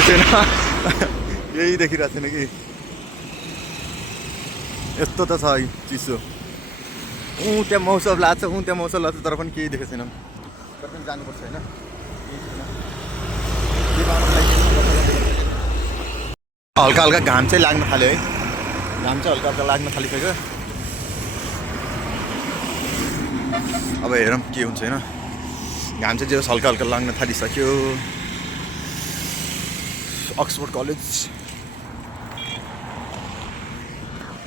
छैन यही देखिरहेको छैन कि यस्तो त छ चिसो त्यहाँ मौसम लाग्छ त्यहाँ मौसम लाग्छ तर पनि केही देखेको छैन तर पनि जानुपर्छ होइन हल्का हल्का घाम चाहिँ लाग्न थाल्यो है घाम चाहिँ हल्का हल्का लाग्न थालिसक्यो अब हेरौँ के हुन्छ होइन घाम चाहिँ जे हल्का हल्का लाग्न थालिसक्यो अक्सफोर्ड कलेज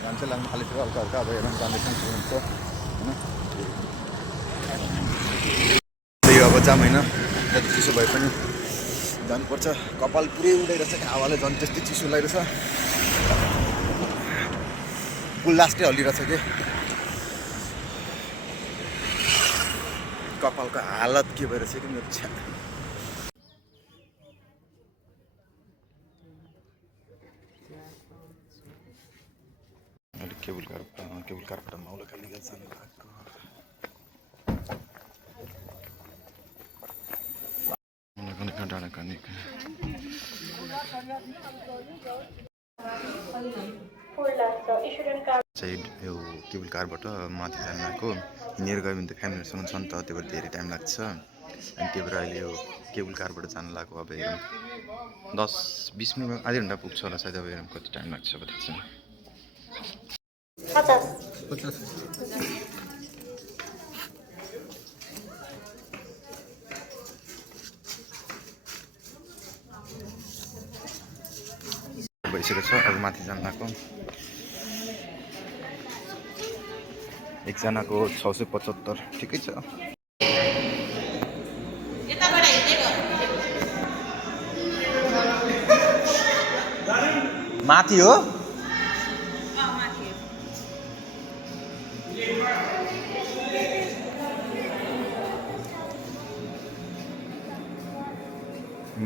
घाम चाहिँ लाग्न थालिसक्यो हल्का हल्का अब हेरौँ जाँदैछौँ के हुन्छ होइन त्यही अब जाम होइन जति चिसो भए पनि जानुपर्छ कपाल पुरै उडाइरहेछ हावाले झन् त्यस्तै चिसो लगाइरहेछ गुल्लास्टै हल्लिरहेछ कि कपालको हालत के भइरहेछ कि मेरो छ्या अलिक केबुल कारबाट माउलो खाली जानु भएको चाहिँ यो केबुल कारबाट माथि जानु आएको हिँडेर गयो भने त 5 मिनटसम्म छ नि त त्यही भएर धेरै टाइम लाग्छ अनि त्यही भएर अहिले यो केबुल कारबाट जानु लागेको अब हेरौँ 10-20 मिनटमा आधा घन्टा पुग्छ होला सायद अब हेरौँ कति टाइम लाग्छ अब थाहा छैन 50 भइसकेको छ अब माथि जानु लागेको एकजनाको 675 ठिकै छ माथि हो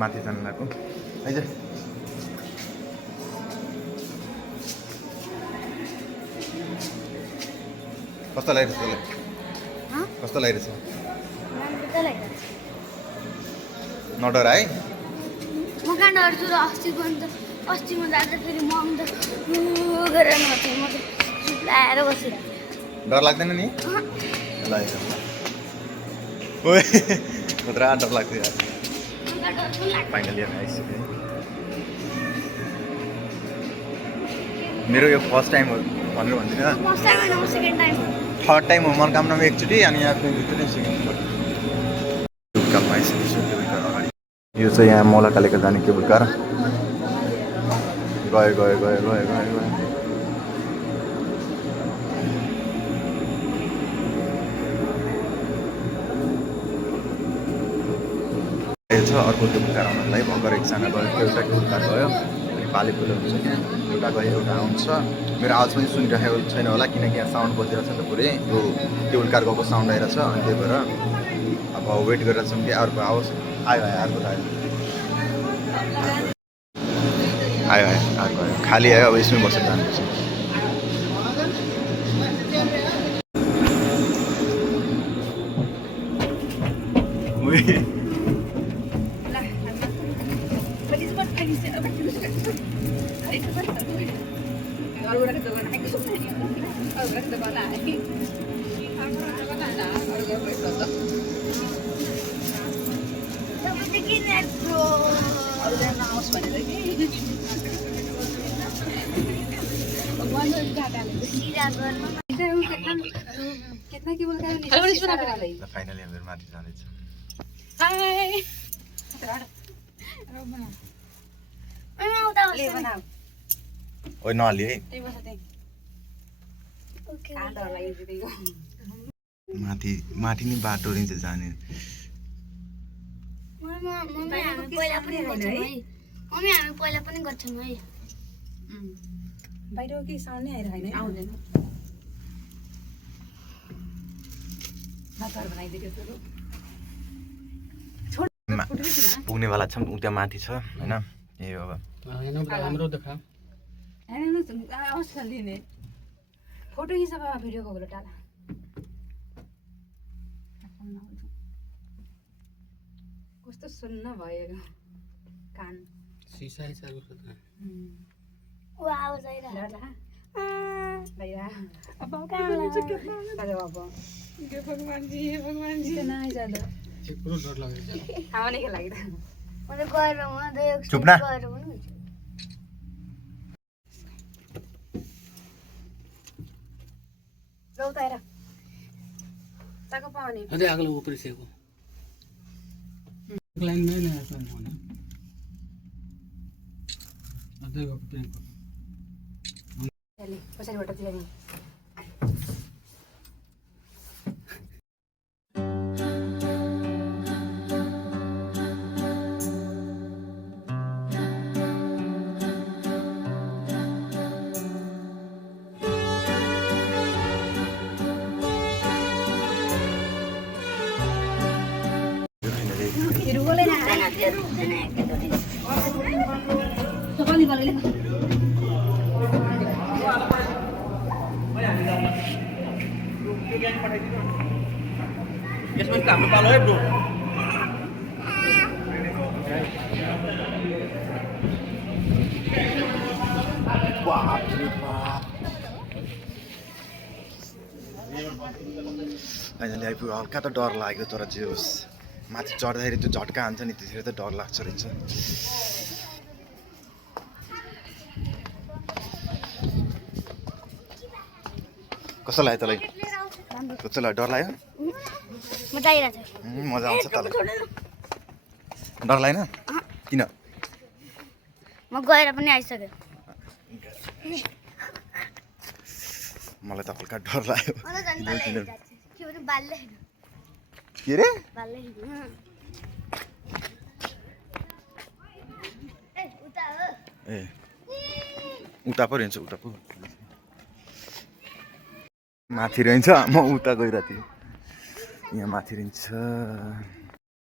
माथि जानु लागेको आइज कस्तो लागिरहेछ तँलाई कस्तो लागिरहेछ नडर है म कहाँ डर्छु र अस्ति म जाँदाखेरि म अन्त गरेर नथेँ म त चुप्लाएर बसिरहेको डर लाग्दैन नि ओए पुरा डर लाग्थ्यो यार फाइनल इयर आइसक्यो मेरो यो फर्स्ट टाइम हो भनेर भन्दिनँ थर्ड टाइम हो मनोकामनामा एकचोटि अनि यहाँ दुईचोटि सेकेन्ड अगाडि यो चाहिँ यहाँ मौलाकालेका जाने केबुल कार गयो छ अर्को केबुल कार आउनलाई भर्खर एकजना गयो एउटा केबुल कार गयो अनि पाले पुलो हुन्छ त्यहाँ एउटा गयो एउटा आउँछ मेरो आवाज पनि सुनिरहेको छैन होला किनकि यहाँ साउन्ड बजिरहेको छ नि त पुरै यो केबुल कार गएको साउन्ड आइरहेछ अनि त्यही भएर अब वेट गरेर छौँ कि अर्को आओस् आयो अर्को त आयो अर्को आयो खाली आयो अब यसमै बसेर जानुपर्छ फाइनली हाम्रो माथि जाँदैछ ओइ नहाली है माथि नै बाटो रहेछ जाने पहिला पनि गर्छौँ है बाहिर के साउन्ड नै आइरहेको आउँदैन पुग्नेवाला छौँ त्यहाँ माथि छ होइन ए अब राम्रो देखा लिने फोटो खिच भिडियो कल टाला कस्तो सुन्न भयो कान शीशा हिसाब से वो आवाज आइरहेको छ अब अरे बाबा ये भगवान जी इतना है ज्यादा एक पूरा डर लग रहा है आने के लागि मैले गएर म त एक चुप न। गएर पनि हुन्छ लौटाएर ताको पाउने अरे अगला ऊपर से को लाइन में ना ऐसा होना अरे वो पेन चली पछाडिबाट चाहिँ यसमा हाम्रो पालो है ब्रो फाइनली आइपुग्यो हल्का त डर लाग्यो तर जे होस् माथि चढ्दाखेरि त्यो झट्का हान्छ नि त्यतिखेर त डर लाग्छ रहेछ कस्तो लाग्यो तँलाई कस्तो लाग्यो डर लाग्यो मजा आइरहेको छ मजा आउँछ तँलाई डर लागेन किन म गएर पनि आइसकेँ मलाई त हल्का डर लाग्यो मलाई झन् किन के भने बाल्लै के रे बाल्लै ए उता हो ए उता पो रहन्छ उता पो माथि रहन्छ म उता गइरहेको थिएँ यहाँ माथि रहन्छ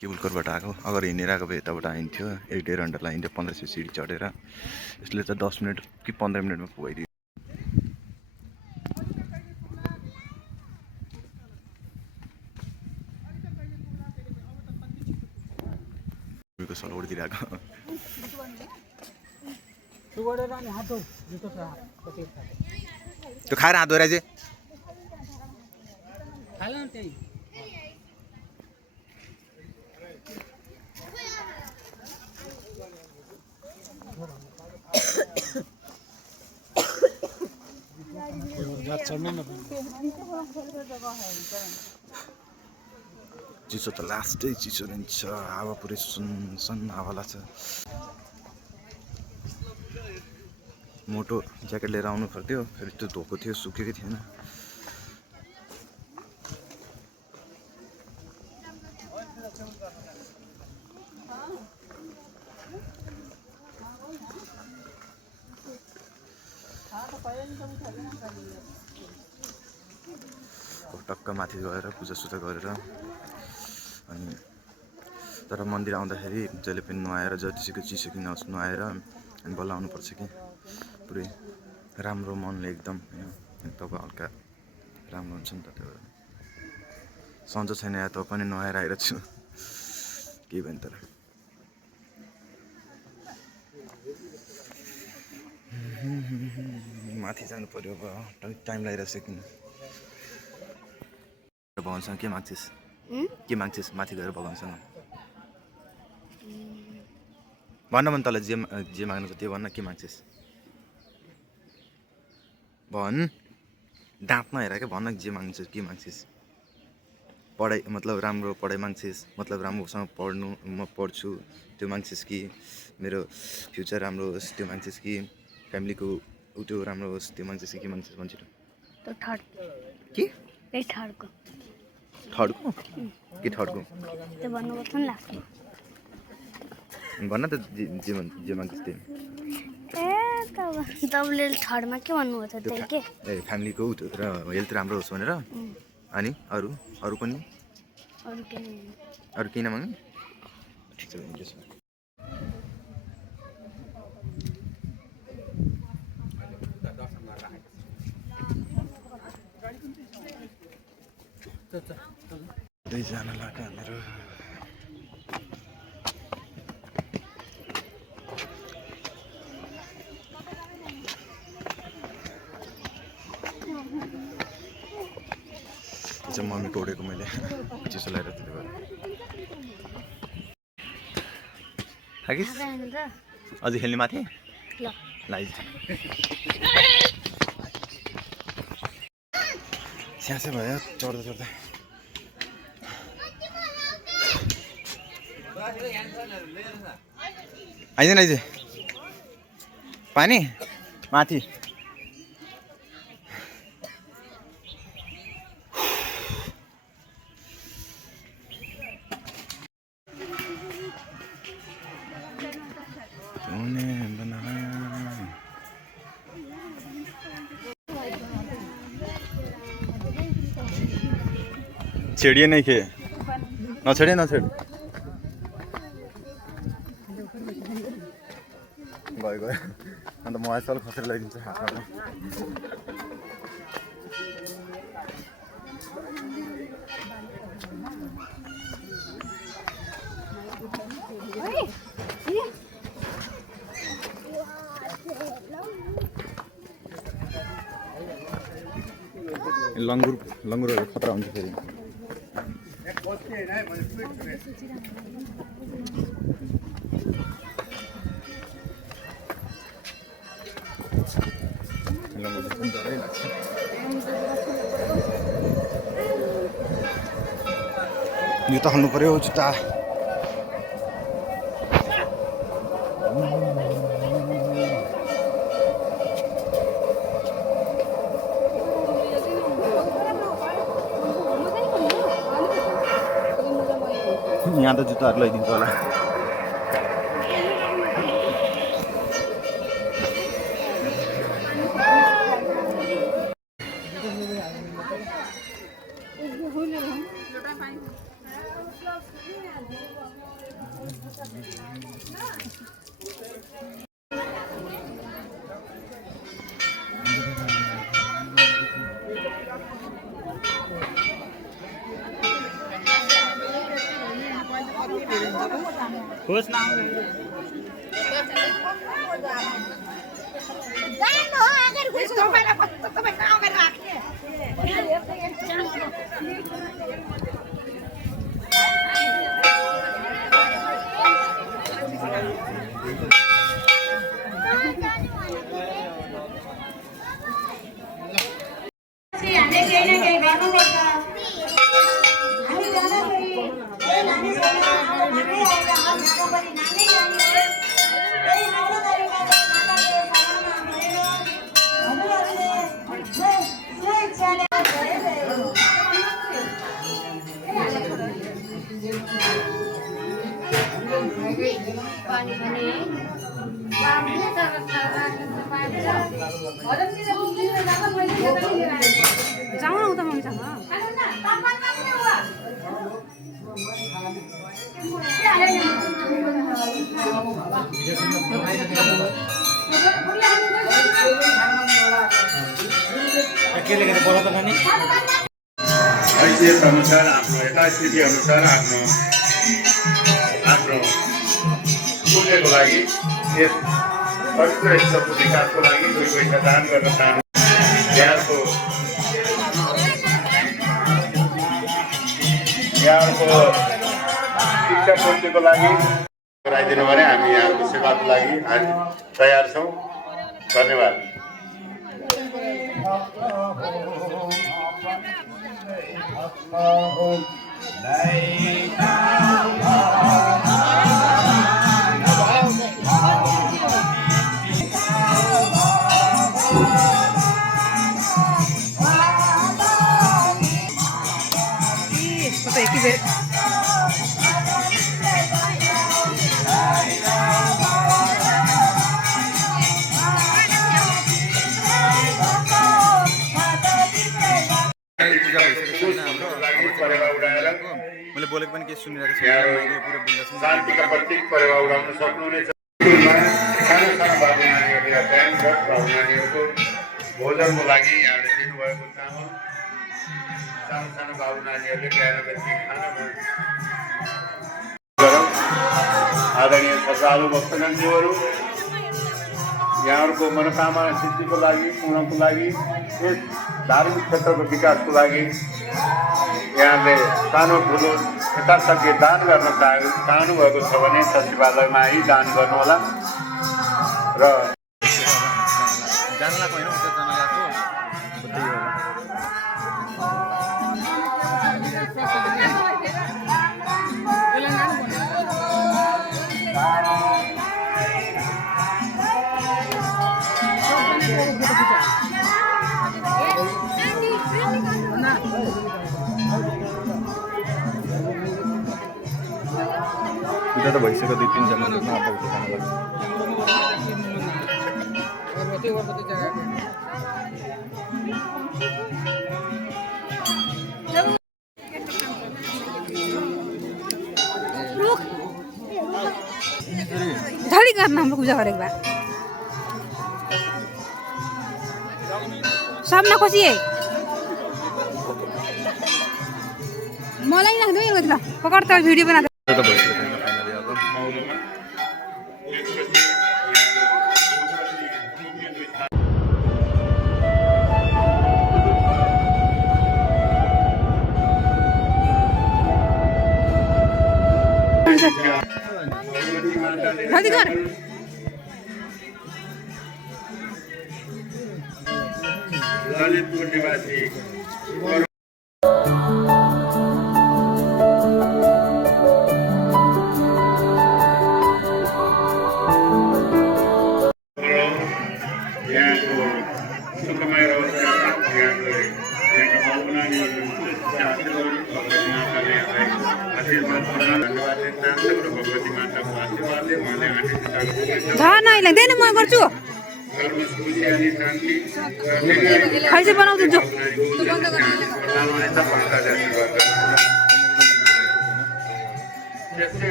केबुल करबाट आएको अगर हिँडेर आएको भए यताबाट आइन्थ्यो 1.5 घन्टा लागिन्थ्यो 1500 सिडी चढेर यसले त 10 मिनट कि 15 मिनटमा पुगाइदियो सल उडिदिरहेको त्यो खाएर हात धोएर चाहिँ खाला त्यही चिसो त लास्टै चिसो रहन्छ हावा पुरै सुनसन हावा लाग्छ मोटो ज्याकेट लिएर आउनु पर्थ्यो फेरि त्यो धोएको थियो सुकेकै थिएन टक्क माथि गएर पूजासुजा गरेर अनि तर मन्दिर आउँदाखेरि जहिले पनि नुहाएर जतिसुकै चिसो किन होस् नुहाएर अनि बल्ल आउनुपर्छ कि पुरै राम्रो मनले एकदम तपाईँ हल्का राम्रो हुन्छ नि त त्यो सन्चो छैन या त पनि नुहाएर आइरहेको छु केही भएन तर माथि जानु पर्यो अब टाइम लागिरहेछ किन भगवानसँग के माग्छिस् माथि गएर भगवानसँग भन्न मन तँलाई जे माग्नु छ त्यो भन्न के माग्छिस् भन् दाँत नहेर क्या भन्न जे माग्नु छ के माग्छिस् पढाइ मतलब राम्रो पढाइ माग्छिस् मतलब राम्रोसँग पढ्नु म पढ्छु त्यो माग्छिस् कि मेरो फ्युचर राम्रो होस् त्यो माग्छिस् कि फ्यामिलीको त्यो राम्रो होस् त्यो माग्छिस् कि के माग्छिस् भन्छ त्यो थर्ड के थर्डको थर्डको के थर्डको त्यो भन्नुपर्छ नि लाग्छ भन्न त जे माग्छस् त्यही ए तपाईँले थर्डमा के भन्नुभयो त त्यही के ए फ्यामिलीको र हेल्थ राम्रो होस् भनेर अनि अरू पनि अरू केही नमाग्ने ठिक छ भने त्यसो दुईजना लाग्यो हामीहरू चाहिँ मम्मीको उडेको मैले चिसो लगाएर त्यसले गर्दा खाकिस अझै खेल्ने माथि लाइ स्यासे भयो चढ्दा चढ्दा आइज आइज पानी माथि छेडिए नहीं खे नछेडे नछेड गयो गयो अन्त म आइसल खसेर लगाइदिन्छु हातमा लङ्गुरहरू खतरा हुन्छ फेरि जुत्ता खानु पर्यो जुत्ता यहाँ त जुत्ताहरू लगाइदिन्छ होला खुश ना जाऊ न त मम्मीसँग हैसियत अनुसार आफ्नो यथास्थिति अनुसार आफ्नो पुण्यको लागि यस पवित्र ईश्वरको विकासको लागि दुई पैसा दान गर्न चाहनु यहाँको शिक्षा पूर्तिको लागि गराइदिनु भने हामी यहाँको सेवाको लागि तयार छौँ। धन्यवाद। मैले बोलेको पनि केही सुनिरहेको छु शान्तिका प्रतीक परेवा उडाउन सक्नुहुनेछ। सानो सानो बाबु नानीहरूले अध्ययन बाबु नानीहरूको भोजनको लागि यहाँले दिनुभएको चामल सानो सानो बाबु नानीहरूले बिहान बेलुकी खाना गरौँ। आदरणीय श्रद्धालु भक्तजनज्यूहरू, यहाँहरूको मनोकामना सिद्धिको लागि पूर्णको लागि यस धार्मिक क्षेत्रको विकासको लागि यहाँले सानो ठुलो यथाशक्ति दान गर्न चाहनुभएको छ भने सचिवालयमा यही दान गर्नुहोला र जानलाको होइन उता जानलाको त्यही हो उता त भइसक्यो 2-3 जना अब उता जानु झडी गर्न हाम्रो पूजा गरेको भए सबमा खुसी है मलाई लाग्दैन यो ल पकड त भिडियो बना त भइसक्यो फाइनली अब जल्दी कर ललितपुर निवासी यहाँको सुखमय रहोस् यहाँको भावना आशीर्वाद धन्यवाद दिन चाहन्छु र भगवती माताको आशीर्वादले उहाँले आशिष झन् लाग्दैन म गर्छु घरमा खुसी अनि शान्ति खाइसे बनाउँछु जो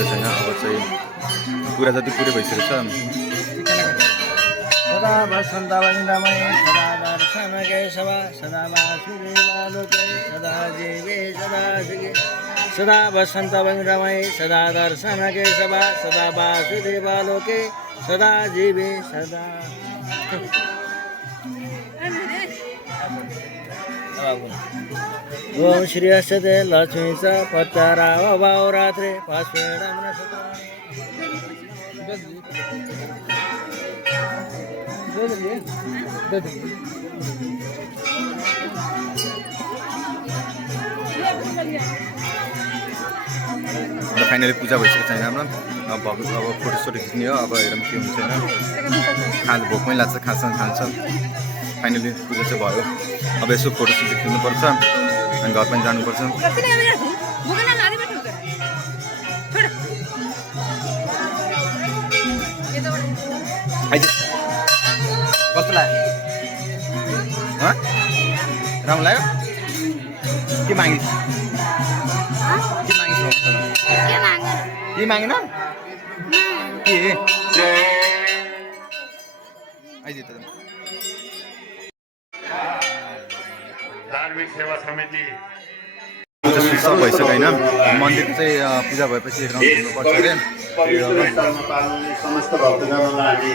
छैन अब चाहिँ कुरा जति पुरै भइसकेको छ सदा वसन्त वन्दमय सदा दर्शन केशव सदा वासुदेवालोके सदा जीवे सदा सुखे सदा वसन्त वन्दमय सदा दर्शन केशव सदा वासुदेवालोके सदा जीवे सदा ओम श्री अस्ते लक्ष्मी च पत्तारा भाव रात्रे पास्वेडम फाइनली पूजा भइसकेको छैन हाम्रो अब फोटोसोटो खिच्ने हो अब हेरौँ के हुन्छ होइन खान्छ भोकमै लाग्छ खान्छ फाइनली पूजा चाहिँ भयो अब यसो फोटोसोटो खिच्नुपर्छ अनि घर पनि जानुपर्छ कस्तो लाग्यो राम्रो लाग्यो के मागिस् के मागेन के आइज त धार्मिक सेवा समिति सब भइसक्यो होइन मन्दिर चाहिँ पूजा भएपछि राउन्ड अरे पवित्र स्थलमा पाल्ने समस्त भक्तजनलाई हामी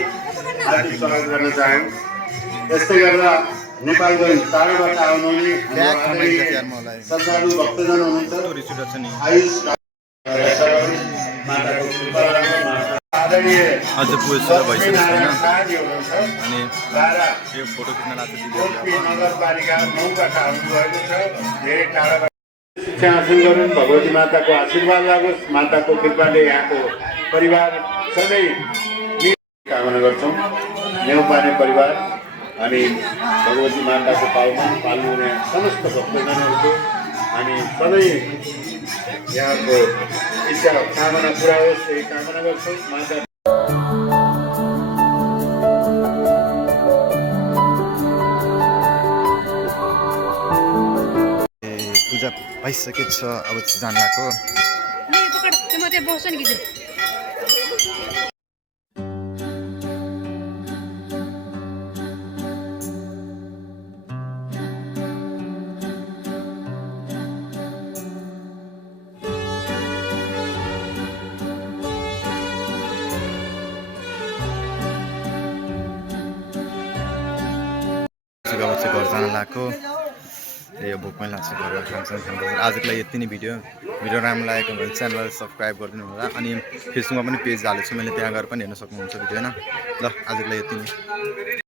हार्दिक स्वागत गर्न चाहौँ यस्तै गरेर नेपालगञ्ज टाढोबाट आउनुहुने श्रद्धालु भक्तजन हुनुहुन्छ आयुष माताको कृपा आदरणीय अझ पूजा भइसकेको छैन हुनुहुन्छ अनि यो फोटो खिच्न लाग्छ दिदीहरूले नगरपालिका 9बाट आउनुभएको छ धेरै टाढाबाट शिक्षा हासिल गरून् भगवती माताको आशीर्वाद लागोस् माताको कृपाले यहाँको परिवार सधैँ कामना गर्छौँ नेउपाने परिवार अनि भगवती माताको पाउमा पाल्नुहुने समस्त भक्तजनहरूको अनि सधैँ यहाँको इच्छा कामना पुरा होस् यही कामना गर्छौँ माता पूजा भइसकेको छ अब जानलाको म त्यहाँ बस्छु नि कि चाहिँ घर जान लाग्यो यो भोकमै लाग्छ घर खान्छ आजको लागि यति नै भिडियो राम्रो लागेको भने च्यानललाई सब्सक्राइब गरिदिनु होला अनि फेसबुकमा पनि पेज हालेको छु मैले त्यहाँ गएर पनि हेर्न सक्नुहुन्छ भिडियो होइन ल आजको लागि यति नै